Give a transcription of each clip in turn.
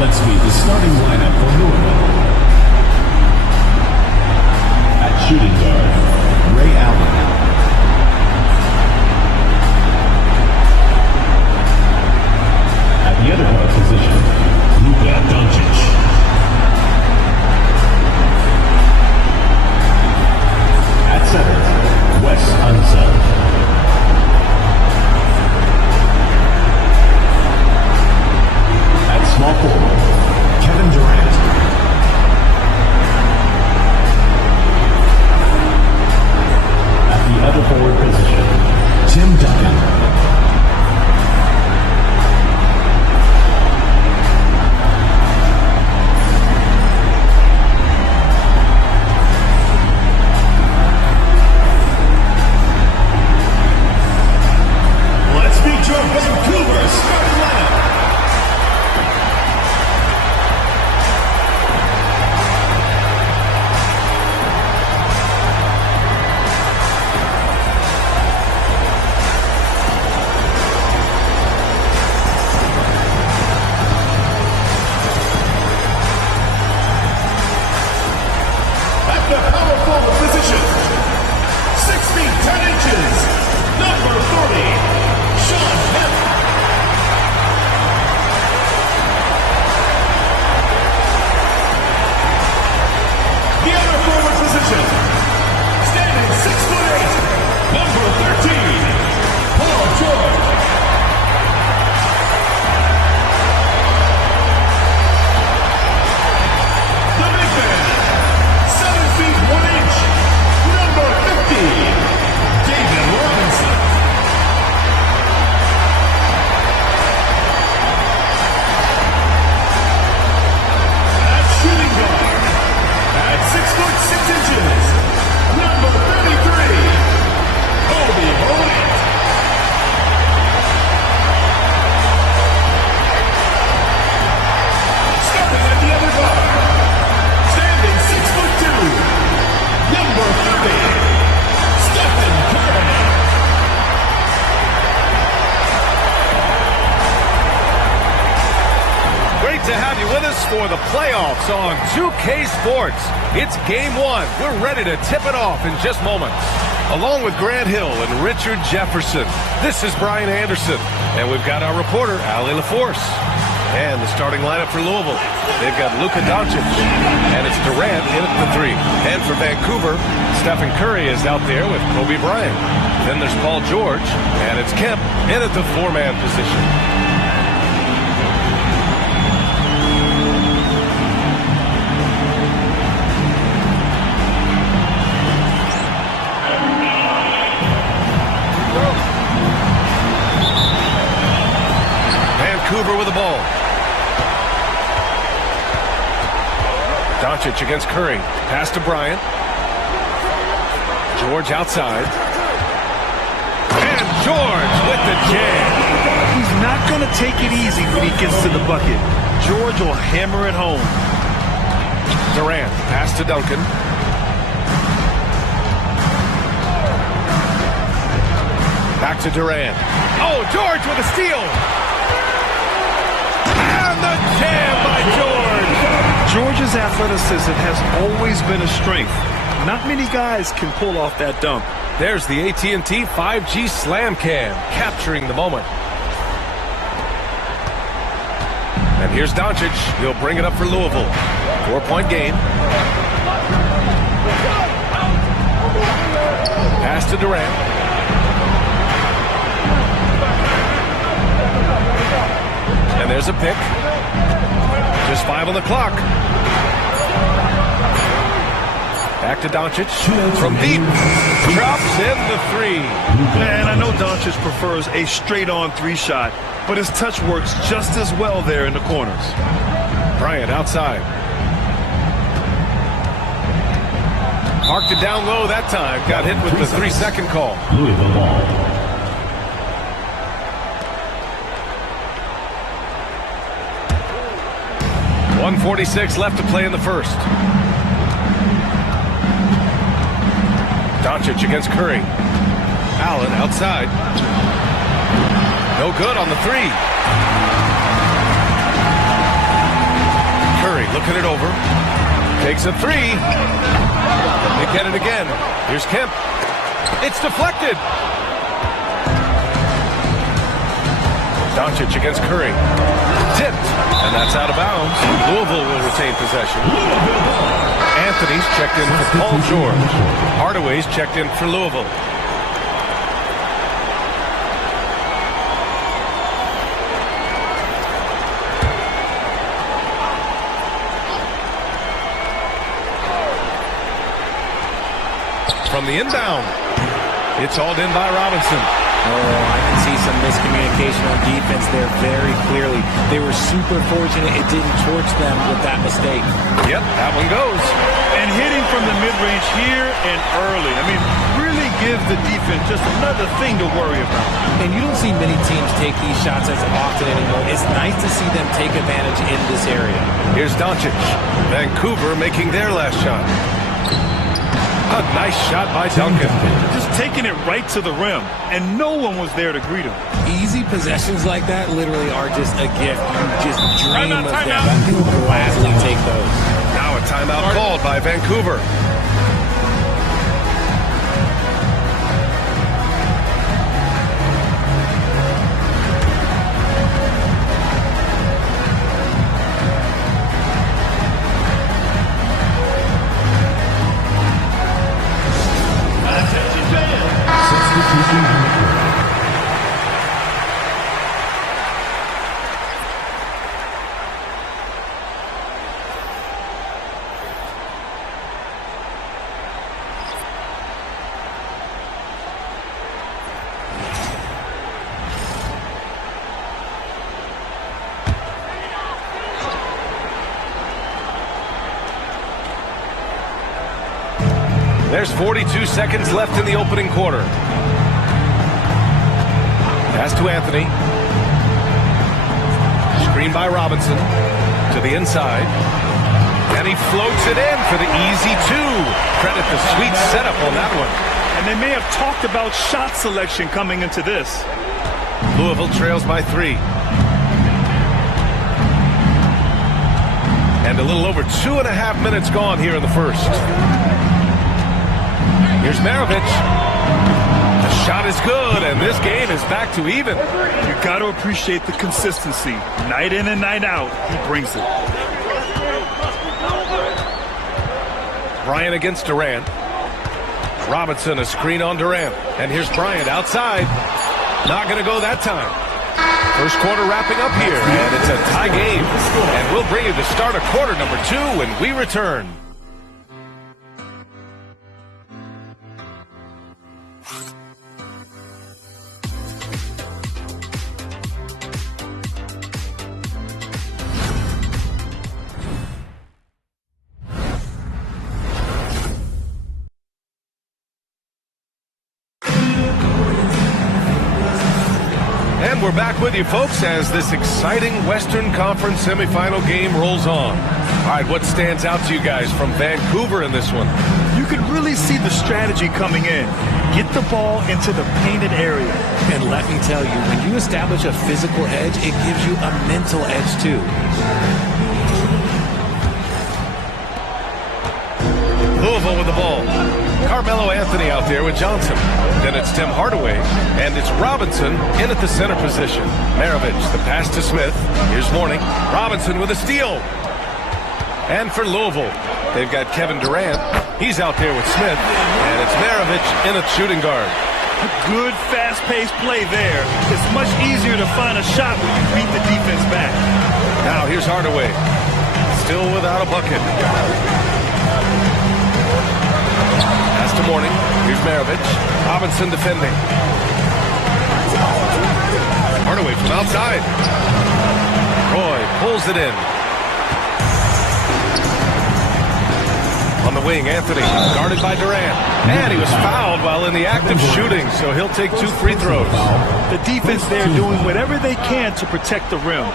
Let's meet the starting lineup for Louisville. At shooting guard, Ray Allen. At the other guard position, Luka Doncic. At center, Wes Unseld. At small forward, Kevin Durant. At the other forward position, Tim Duncan. Let's meet your Vancouver starting lineup. At the power forward position, 6 feet 10 inches, number 30, Sean Kemp. The other forward position, standing 6'8", number 13, Paul George. The big man, 7 feet 1 inch, number 50, David Robinson. At shooting guard, at 6'6", number 33, Kobe Bryant. Starting at the other guard, standing 6'2", number 30, Stephen Curry. Great to have you with us for the playoffs on 2K Sports. It's game one. We're ready to tip it off in just moments. Along with Grant Hill and Richard Jefferson, this is Brian Anderson. And we've got our reporter, Allie LaForce. And the starting lineup for Louisville. They've got Luka Doncic, and it's Durant in at the 3. And for Vancouver, Stephen Curry is out there with Kobe Bryant. Then there's Paul George, and it's Kemp in at the 4-man position. Vancouver with the ball. Doncic against Curry. Pass to Bryant. George outside. And George with the jam. He's not going to take it easy when he gets to the bucket. George will hammer it home. Durant. Pass to Duncan. Back to Durant. Oh, George with a steal. And the jam by George. George's athleticism has always been a strength. Not many guys can pull off that dunk. There's the AT&T 5G Slam Cam, capturing the moment. And here's Doncic. He'll bring it up for Louisville. 4-point game. Pass to Durant. And there's a pick. Just 5 on the clock. Back to Doncic. From deep. Drops in the 3. Man, I know Doncic prefers a straight-on 3-shot, but his touch works just as well there in the corners. Bryant outside. Marked it down low that time. Got hit with the 3-second call. Louisville ball. 1:46 left to play in the first. Doncic against Curry. Allen outside. No good on the 3. looking it over. Takes a three. They get it again. Here's Kemp. It's deflected. Doncic against Curry. Tipped. And that's out of bounds. Louisville will retain possession. Anthony's checked in for Paul George. Hardaway's checked in for Louisville. From the inbound, it's hauled in by Robinson. Oh, I can see some miscommunication on defense there very clearly. They were super fortunate it didn't torch them with that mistake. Yep, that one goes. And hitting from the mid-range here and early. I mean, really gives the defense just another thing to worry about. And you don't see many teams take these shots as often anymore. It's nice to see them take advantage in this area. Here's Doncic. Vancouver making their last shot. A nice shot by Duncan. Just taking it right to the rim, and no one was there to greet him. Easy possessions like that literally are just a gift. You just dream of them. I will gladly take those. Now a timeout called by Vancouver. There's 42 seconds left in the opening quarter. Pass to Anthony. Screen by Robinson to the inside. And he floats it in for the easy two. Credit the sweet setup on that one. And they may have talked about shot selection coming into this. Louisville trails by 3. And a little over 2.5 minutes gone here in the first. Here's Maravich. The shot is good, and this game is back to even. You got to appreciate the consistency. Night in and night out, he brings it. Bryant against Durant. Robinson a screen on Durant. And here's Bryant outside. Not going to go that time. First quarter wrapping up here, and it's a tie game. And we'll bring you the start of quarter number 2 when we return. And we're back with you, folks, as this exciting Western Conference semifinal game rolls on. All right, what stands out to you guys from Vancouver in this one? You could really see the strategy coming in. Get the ball into the painted area. And let me tell you, when you establish a physical edge, it gives you a mental edge too. Louisville with the ball. Carmelo Anthony out there with Johnson. Then it's Tim Hardaway, and it's Robinson in at the center position. Maravich, the pass to Smith. Here's Mourning. Robinson with a steal. And for Louisville, they've got Kevin Durant. He's out there with Smith, and it's Maravich in at shooting guard. Good, fast-paced play there. It's much easier to find a shot when you beat the defense back. Now here's Hardaway. Still without a bucket. Pass to Mourning. Here's Maravich. Robinson defending. Hardaway from outside. Roy pulls it in. On the wing, Anthony, guarded by Durant. And he was fouled while in the act of shooting, so he'll take 2 free throws. The defense there doing whatever they can to protect the rim.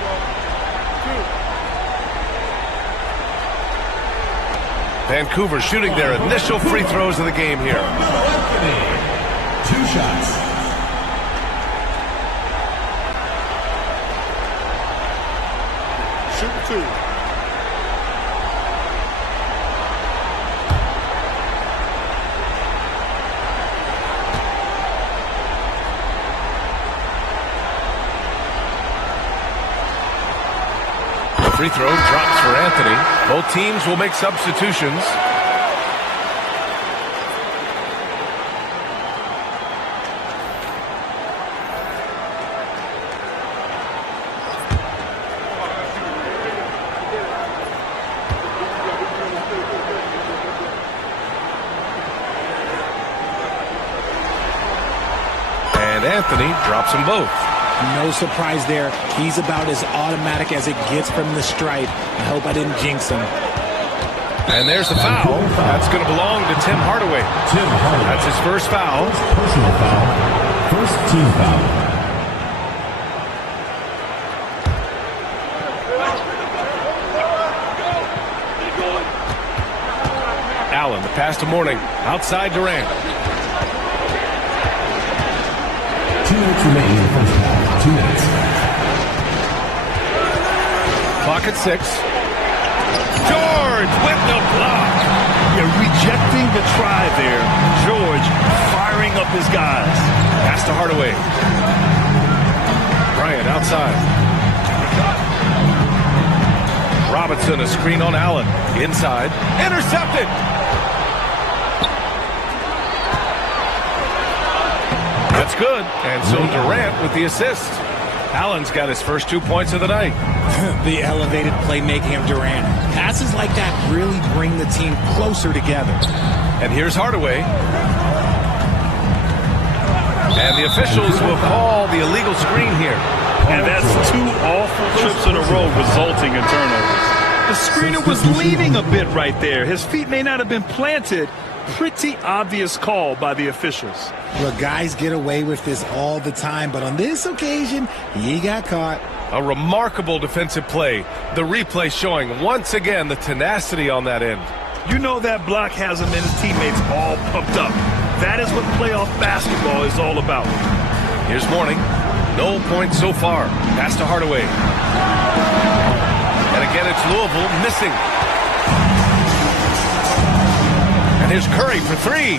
Vancouver shooting their initial free throws of the game here. 2 shots. Shoot 2. Free throw drops for Anthony. Both teams will make substitutions. And Anthony drops them both. No surprise there. He's about as automatic as it gets from the stripe. I hope I didn't jinx him. And there's the foul. That's going to belong to Tim Hardaway. That's his first foul. Personal foul. First team foul. Allen, the pass to Mourning. Outside Durant. 2 minutes remaining in the first half. 2 minutes. Clock at 6. George with the block. Yeah, rejecting the try there. George firing up his guys. Pass to Hardaway. Bryant outside. Robinson, a screen on Allen. Inside. Intercepted. That's good. And so Durant with the assist. Allen's got his first 2 points of the night. The elevated playmaking of Durant. Passes like that really bring the team closer together. And here's Hardaway. And the officials will call the illegal screen here. And that's 2 awful trips in a row resulting in turnovers. The screener was leaning a bit right there. His feet may not have been planted. Pretty obvious call by the officials. Look, guys get away with this all the time, but on this occasion, he got caught. A remarkable defensive play. The replay showing once again the tenacity on that end. You know that block has him and his teammates all pumped up. That is what playoff basketball is all about. Here's Mourning. No points so far. Pass to Hardaway. And again, it's Louisville missing. And here's Curry for 3.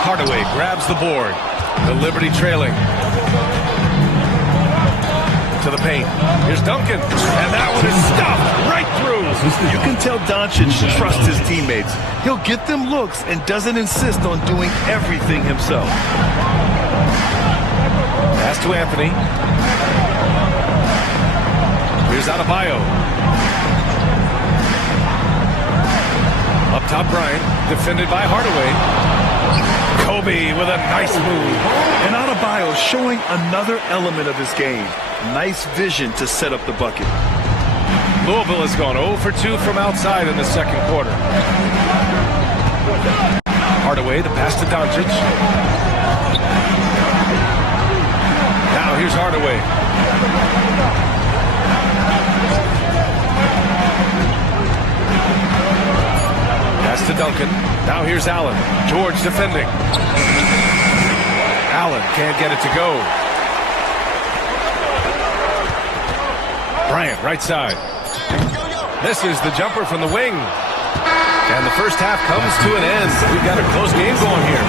Hardaway grabs the board. The Liberty trailing. To the paint. Here's Duncan. And that one is stopped right through. You can tell Doncic trusts his teammates. He'll get them looks and doesn't insist on doing everything himself. Pass to Anthony. Here's Adebayo. Up top, Bryant. Defended by Hardaway. Kobe with a nice move. And Adebayo showing another element of his game. Nice vision to set up the bucket. Louisville has gone 0 for 2 from outside in the second quarter. Hardaway, the pass to Doncic. Now here's Hardaway. Pass to Duncan. Now here's Allen. George defending. Allen can't get it to go. Bryant, right side. This is the jumper from the wing. And the first half comes to an end. We've got a close game going here.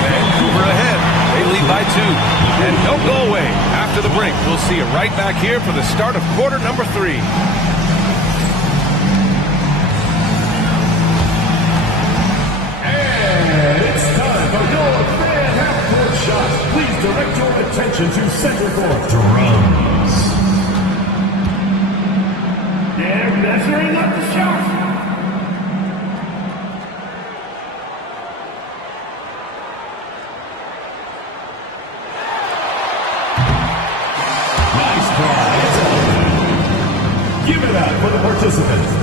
Vancouver ahead. They lead by 2. And don't go away. After the break, we'll see you right back here for the start of quarter number 3. And it's time for your fan half-court shot. Please direct your attention to center court. Drums. They're measuring up the shot. Nice prize. Give it up for the participants.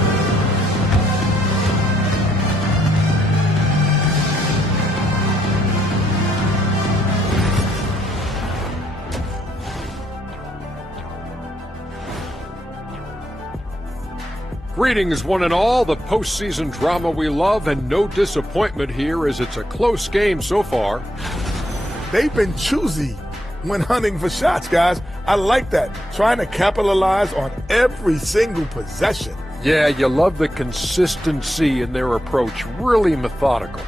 Greetings, one and all. The postseason drama we love, and no disappointment here as it's a close game so far. They've been choosy when hunting for shots, guys. I like that. Trying to capitalize on every single possession. Yeah, you love the consistency in their approach. Really methodical.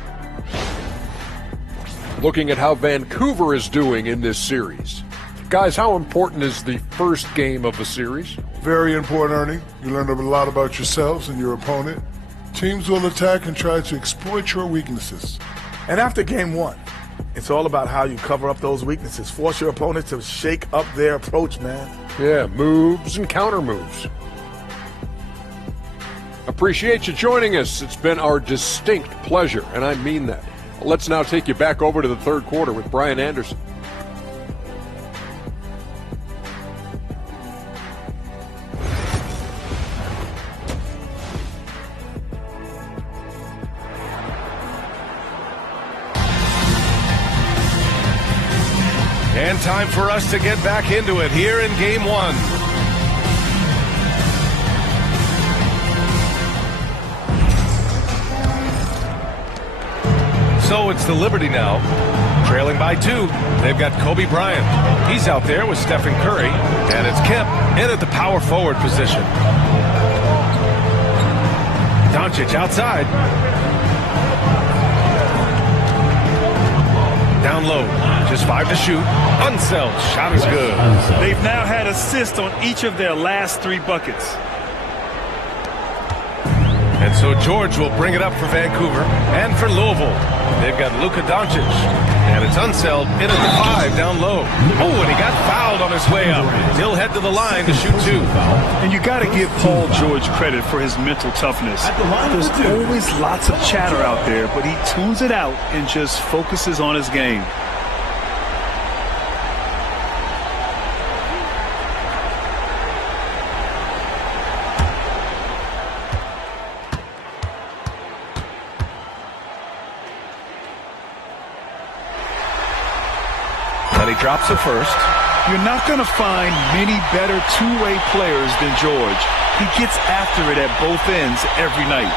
Looking at how Vancouver is doing in this series. Guys, how important is the first game of the series? Very important, Ernie. You learned a lot about yourselves and your opponent. Teams will attack and try to exploit your weaknesses. And after game one, it's all about how you cover up those weaknesses. Force your opponent to shake up their approach, man. Yeah, moves and counter moves. Appreciate you joining us. It's been our distinct pleasure, and I mean that. Let's now take you back over to the third quarter with Brian Anderson. And time for us to get back into it here in game one. So it's the Liberty now, trailing by 2. They've got Kobe Bryant. He's out there with Stephen Curry, and it's Kemp in at the power forward position. Doncic outside. Down low, just 5 to shoot. Unseld, shot is good. They've now had assists on each of their last 3 buckets. And so George will bring it up for Vancouver and for Louisville. They've got Luka Doncic, and it's Unseld in at the 5 down low. Oh, and he got fouled on his way up. He'll head to the line to shoot 2. And you got to give Paul George credit for his mental toughness. There's always lots of chatter out there, but he tunes it out and just focuses on his game. And he drops it first. You're not going to find many better two-way players than George. He gets after it at both ends every night.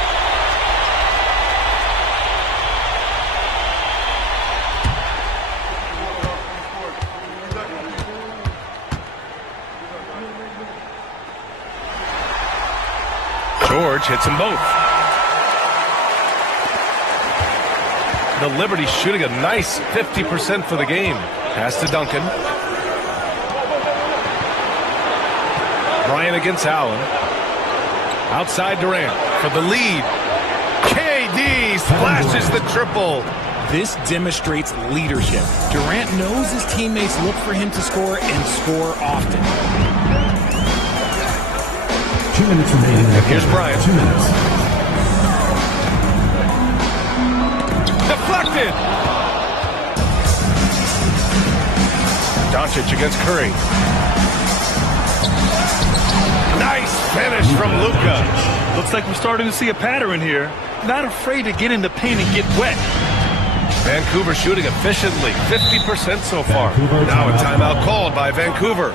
George hits them both. The Liberty shooting a nice 50% for the game. Pass to Duncan. Bryant against Allen. Outside Durant for the lead. KD splashes the triple. This demonstrates leadership. Durant knows his teammates look for him to score and score often. 2 minutes remaining. And here's Bryant. 2 minutes. Deflected. Doncic against Curry. Nice finish from Luka. Looks like we're starting to see a pattern here. Not afraid to get in the paint and get wet. Vancouver shooting efficiently, 50% so far. Now a timeout called by Vancouver.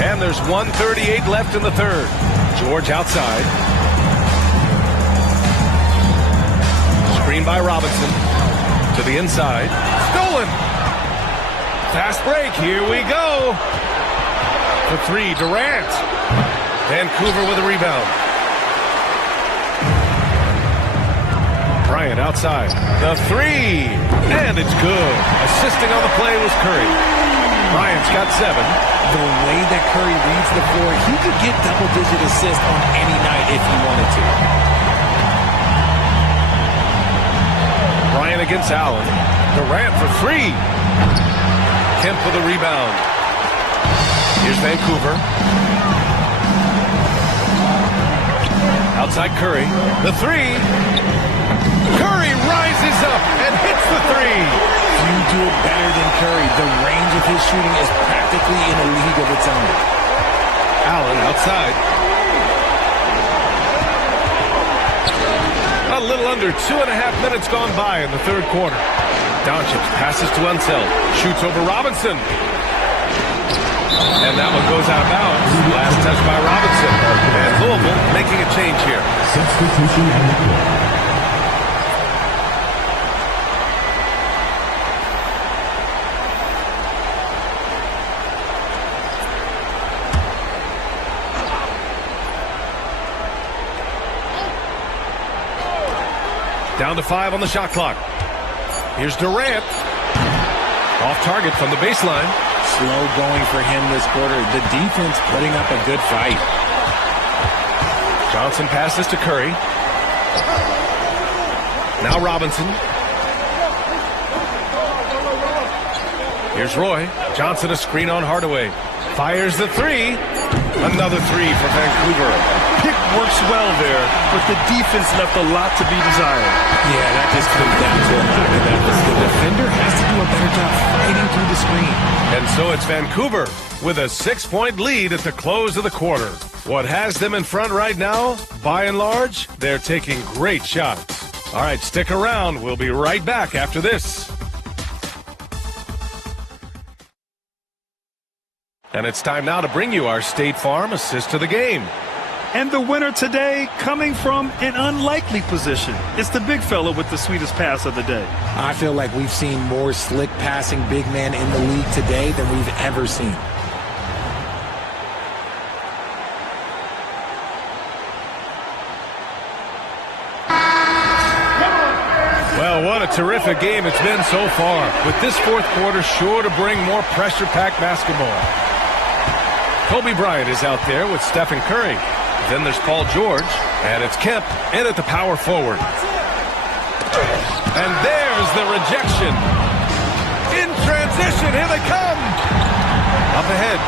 And there's 1:38 left in the third. George outside. Screen by Robinson. To the inside. Stolen. Fast break. Here we go. For 3, Durant. Vancouver with a rebound. Bryant outside. The 3. And it's good. Assisting on the play was Curry. Bryant's got 7. The way that Curry reads the floor, he could get double-digit assists on any night if he wanted to. Bryant against Allen. Durant for 3. Kemp for the rebound. Here's Vancouver. Outside Curry. The 3. Curry rises up and hits the 3. You do it better Curry, the range of his shooting is practically in a league of its own. Allen outside. A little under 2.5 minutes gone by in the third quarter. Doncic passes to Unseld. Shoots over Robinson. And that one goes out of bounds. Last touch by Robinson. And Louisville making a change here. Substitution on the court. Down to 5 on the shot clock. Here's Durant. Off target from the baseline. Slow going for him this quarter. The defense putting up a good fight. Johnson passes to Curry. Now Robinson. Here's Roy. Johnson a screen on Hardaway. Fires the three. Another three for Vancouver. Pick works well there, but the defense left a lot to be desired. Yeah, that just comes down to a lack of effort. The defender has to do a better job fighting through the screen. And so it's Vancouver with a 6-point lead at the close of the quarter. What has them in front right now? By and large, they're taking great shots. All right, stick around. We'll be right back after this. And it's time now to bring you our State Farm assist to the game. And the winner today coming from an unlikely position. It's the big fella with the sweetest pass of the day. I feel like we've seen more slick passing big men in the league today than we've ever seen. Well, what a terrific game it's been so far. With this fourth quarter sure to bring more pressure-packed basketball. Kobe Bryant is out there with Stephen Curry. Then there's Paul George, and it's Kemp in at the power forward. And there's the rejection. In transition, here they come. Up ahead.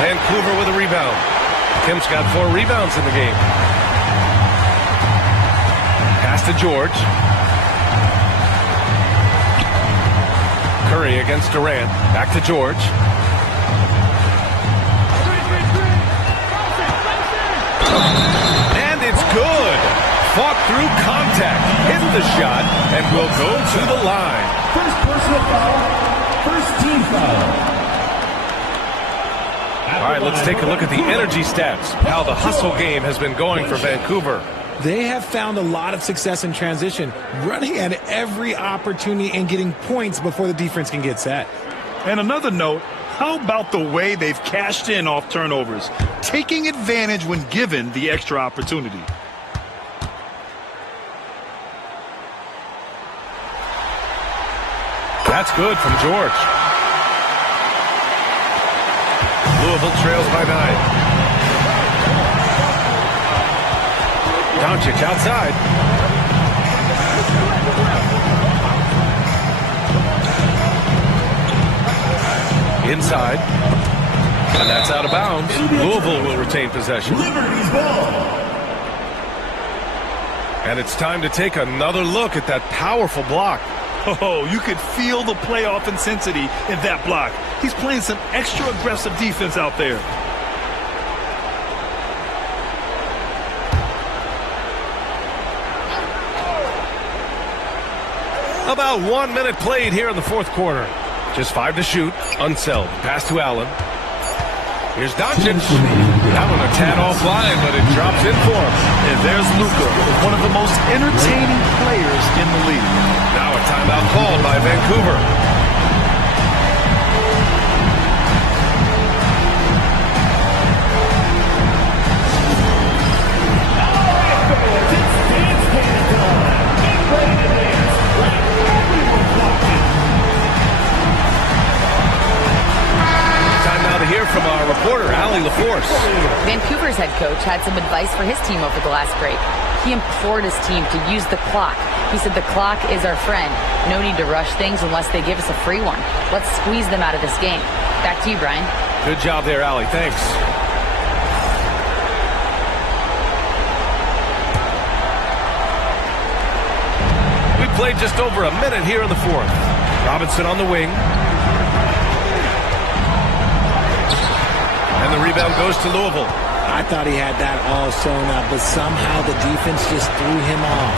Vancouver with a rebound. Kemp's got 4 rebounds in the game. Pass to George. Curry against Durant. Back to George. And it's good. Fought through contact. Hit the shot and will go to the line. First personal foul. First team foul. All right, let's take a look at the energy stats. How the hustle game has been going for Vancouver. They have found a lot of success in transition, running at every opportunity and getting points before the defense can get set. And another note, how about the way they've cashed in off turnovers, taking advantage when given the extra opportunity? That's good from George. Louisville trails by 9. Doncic outside. Inside. And that's out of bounds. Louisville will retain possession. Liberty's ball. And it's time to take another look at that powerful block. Oh, you could feel the playoff intensity in that block. He's playing some extra aggressive defense out there. About 1 minute played here in the fourth quarter. Just 5 to shoot. Unseld. Pass to Allen. Here's Doncic. That one a tad offline, but it drops in for him. And there's Luka, one of the most entertaining players in the league. Now a timeout called by Vancouver. Hear from our reporter, Allie LaForce. Vancouver's head coach had some advice for his team over the last break. He implored his team to use the clock. He said the clock is our friend. No need to rush things unless they give us a free one. Let's squeeze them out of this game. Back to you, Brian. Good job there, Allie. Thanks. We played just over a minute here in the fourth. Robinson on the wing. And the rebound goes to Louisville. I thought he had that all sewn up, but somehow the defense just threw him off.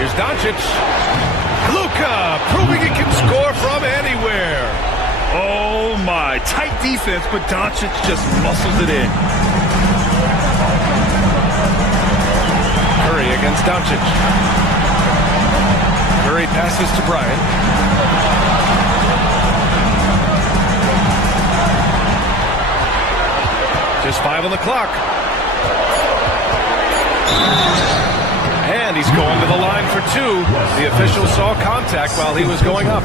Here's Doncic. Luka proving he can score from anywhere. Oh, my. Tight defense, but Doncic just muscles it in. Curry against Doncic. Curry passes to Bryant. Just 5 on the clock. And he's going to the line for 2. The official saw contact while he was going up.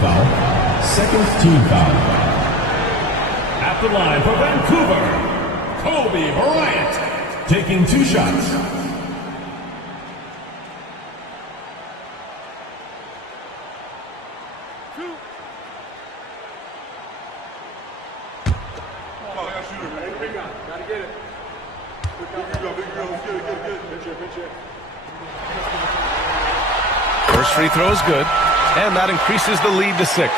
Second team foul. At the line for Vancouver, Kobe Bryant, taking 2 shots. First free throw is good, and that increases the lead to 6.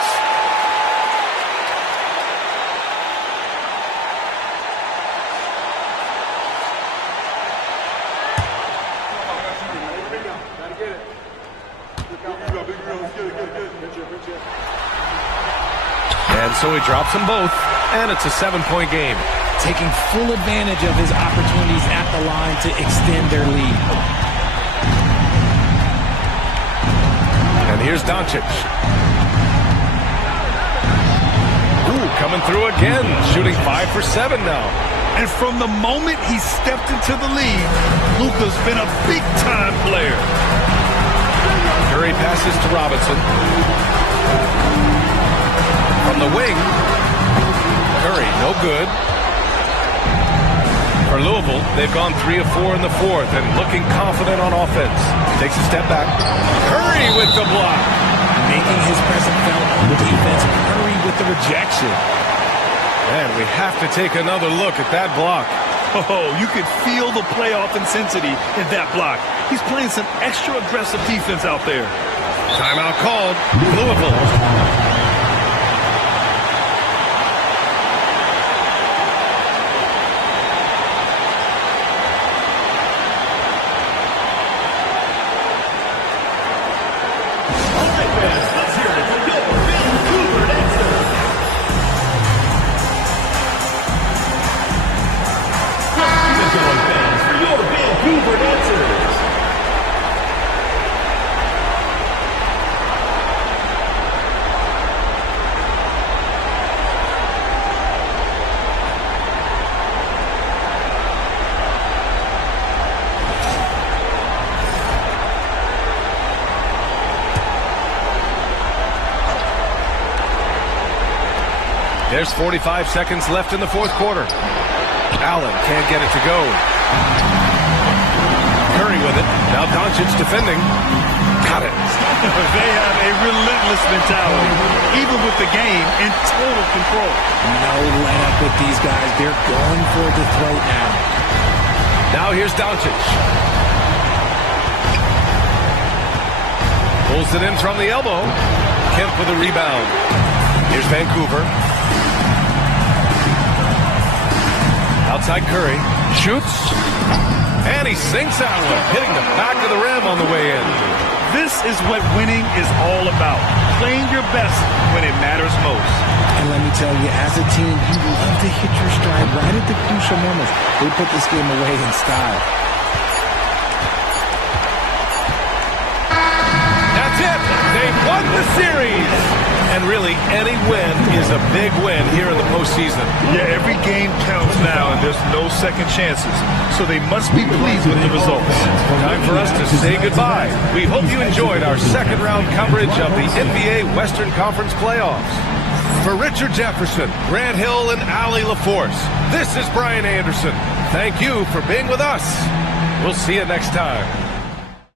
And so he drops them both, and it's a 7-point game. Taking full advantage of his opportunities at the line to extend their lead. And here's Doncic. Ooh, coming through again, shooting 5 for 7 now. And from the moment he stepped into the league, Luka's been a big-time player. Curry passes to Robinson. From the wing, Curry, no good. For Louisville, they've gone 3 of 4 in the 4th and looking confident on offense. Takes a step back. Curry with the block. Making his presence felt on defense. Curry with the rejection. And we have to take another look at that block. Oh, you could feel the playoff intensity in that block. He's playing some extra aggressive defense out there. Timeout called. Louisville. There's 45 seconds left in the 4th quarter. Allen can't get it to go. Curry with it. Now Doncic defending. Got it. They have a relentless mentality, even with the game in total control. No let up with these guys. They're going for the throat now. Now here's Doncic. Pulls it in from the elbow. Kemp with a rebound. Here's Vancouver. Outside Curry, shoots, and he sinks that one, hitting the back of the rim on the way in. This is what winning is all about, playing your best when it matters most. And let me tell you, as a team, you love to hit your stride right at the crucial moments. They put this game away in style. That's it. They've won the series. And really, any win is a big win here in the postseason. Yeah, every game counts now, and there's no second chances. So they must be pleased with the results. Time for us to say goodbye. We hope you enjoyed our second-round coverage of the NBA Western Conference playoffs. For Richard Jefferson, Grant Hill, and Allie LaForce, this is Brian Anderson. Thank you for being with us. We'll see you next time.